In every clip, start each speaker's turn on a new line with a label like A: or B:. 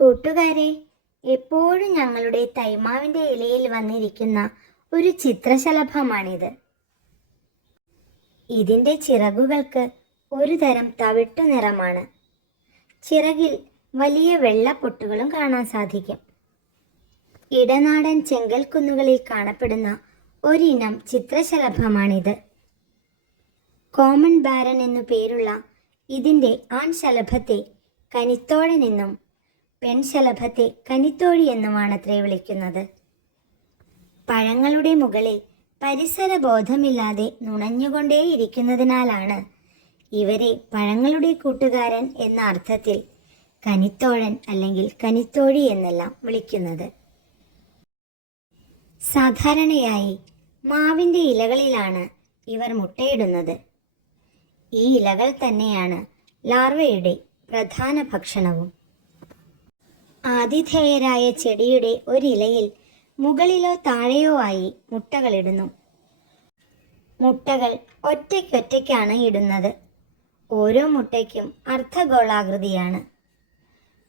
A: കൂട്ടുകാരെ എപ്പോഴും ഞങ്ങളുടെ തൈമാവിന്റെ ഇലയിൽ വന്നിരിക്കുന്ന ഒരു ചിത്രശലഭമാണിത്. ഇതിന്റെ ചിറകുകൾക്ക് ഒരു തരം തവിട്ടു നിറമാണ്. ചിറകിൽ വലിയ വെള്ളപ്പൊട്ടുകളും കാണാൻ സാധിക്കും. ഇടനാടൻ ചെങ്കൽക്കുന്നുകളിൽ കാണപ്പെടുന്ന ഒരിനം ചിത്രശലഭമാണിത്. കോമൺ ബാരൻ എന്നു പേരുള്ള ഇതിന്റെ ആൺശലഭത്തെ കനിത്തോഴൻ എന്നും പെൺശലഭത്തെ കനിത്തോഴി എന്നുമാണത്രേ വിളിക്കുന്നത്. പഴങ്ങളുടെ മുകളിൽ പരിസര ബോധമില്ലാതെ നുണഞ്ഞുകൊണ്ടേയിരിക്കുന്നതിനാലാണ് ഇവരെ പഴങ്ങളുടെ കൂട്ടുകാരൻ എന്ന അർത്ഥത്തിൽ കനിത്തോഴൻ അല്ലെങ്കിൽ കനിത്തോഴി എന്നെല്ലാം വിളിക്കുന്നത്. സാധാരണയായി മാവിന്റെ ഇലകളിലാണ് ഇവർ മുട്ടയിടുന്നത്. ഈ ഇലകൾ തന്നെയാണ് ലാർവയുടെ പ്രധാന ഭക്ഷണവും. ആതിഥേയരായ ചെടിയുടെ ഒരിലയിൽ മുകളിലോ താഴെയോ ആയി മുട്ടകളിടുന്നു മുട്ടകൾ ഒറ്റയ്ക്കൊറ്റയ്ക്കാണ് ഇടുന്നത്. ഓരോ മുട്ടയ്ക്കും അർദ്ധഗോളാകൃതിയാണ്.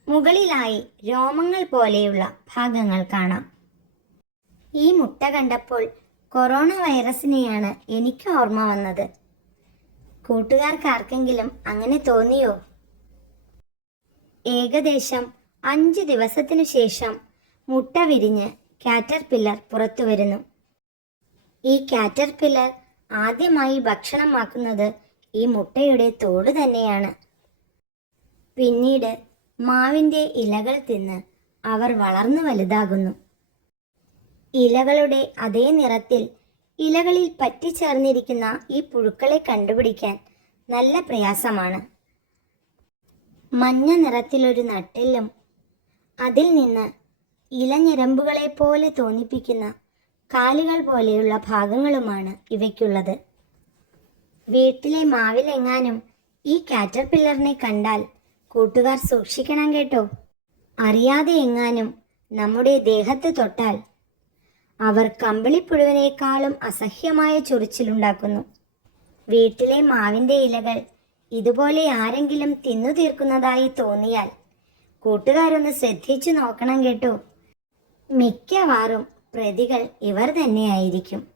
A: മുകളിലായി രോമങ്ങൾ പോലെയുള്ള ഭാഗങ്ങൾ കാണാം. ഈ മുട്ട കണ്ടപ്പോൾ കൊറോണ വൈറസിനെയാണ് എനിക്ക് ഓർമ്മ വന്നത്. കൂട്ടുകാർക്ക് ആർക്കെങ്കിലും അങ്ങനെ തോന്നിയോ? ഏകദേശം അഞ്ച് ദിവസത്തിനു ശേഷം മുട്ട വിരിഞ്ഞ് കാറ്റർപില്ലർ പുറത്തു വരുന്നു. ഈ കാറ്റർപില്ലർ ആദ്യമായി ഭക്ഷണമാക്കുന്നത് ഈ മുട്ടയുടെ തോട് തന്നെയാണ്. പിന്നീട് മാവിന്റെ ഇലകൾ തിന്ന് അവർ വളർന്നു വലുതാകുന്നു. ഇലകളുടെ അതേ നിറത്തിൽ ഇലകളിൽ പറ്റിച്ചേർന്നിരിക്കുന്ന ഈ പുഴുക്കളെ കണ്ടുപിടിക്കാൻ നല്ല പ്രയാസമാണ്. മഞ്ഞ നിറത്തിലൊരു നട്ടെല്ലും അതിൽ നിന്ന് ഇലഞരമ്പുകളെ പോലെ തോന്നിപ്പിക്കുന്ന കാലുകൾ പോലെയുള്ള ഭാഗങ്ങളുമാണ് ഇവയ്ക്കുള്ളത്. വീട്ടിലെ മാവിലെങ്ങാനും ഈ കാറ്റർപില്ലറിനെ കണ്ടാൽ കൂട്ടുകാർ സൂക്ഷിക്കണം കേട്ടോ. അറിയാതെ എങ്ങാനും നമ്മുടെ ദേഹത്ത് തൊട്ടാൽ അവർ കമ്പിളിപ്പുഴുവിനേക്കാളും അസഹ്യമായ ചൊറിച്ചിലുണ്ടാക്കുന്നു വീട്ടിലെ മാവിന്റെ ഇലകൾ ഇതുപോലെ ആരെങ്കിലും തിന്നു തീർക്കുന്നതായി തോന്നിയാൽ കൂട്ടുകാരൊന്ന് ശ്രദ്ധിച്ചു നോക്കണം കേട്ടോ. മിക്കവാറും പ്രതികൾ ഇവർ തന്നെയായിരിക്കും.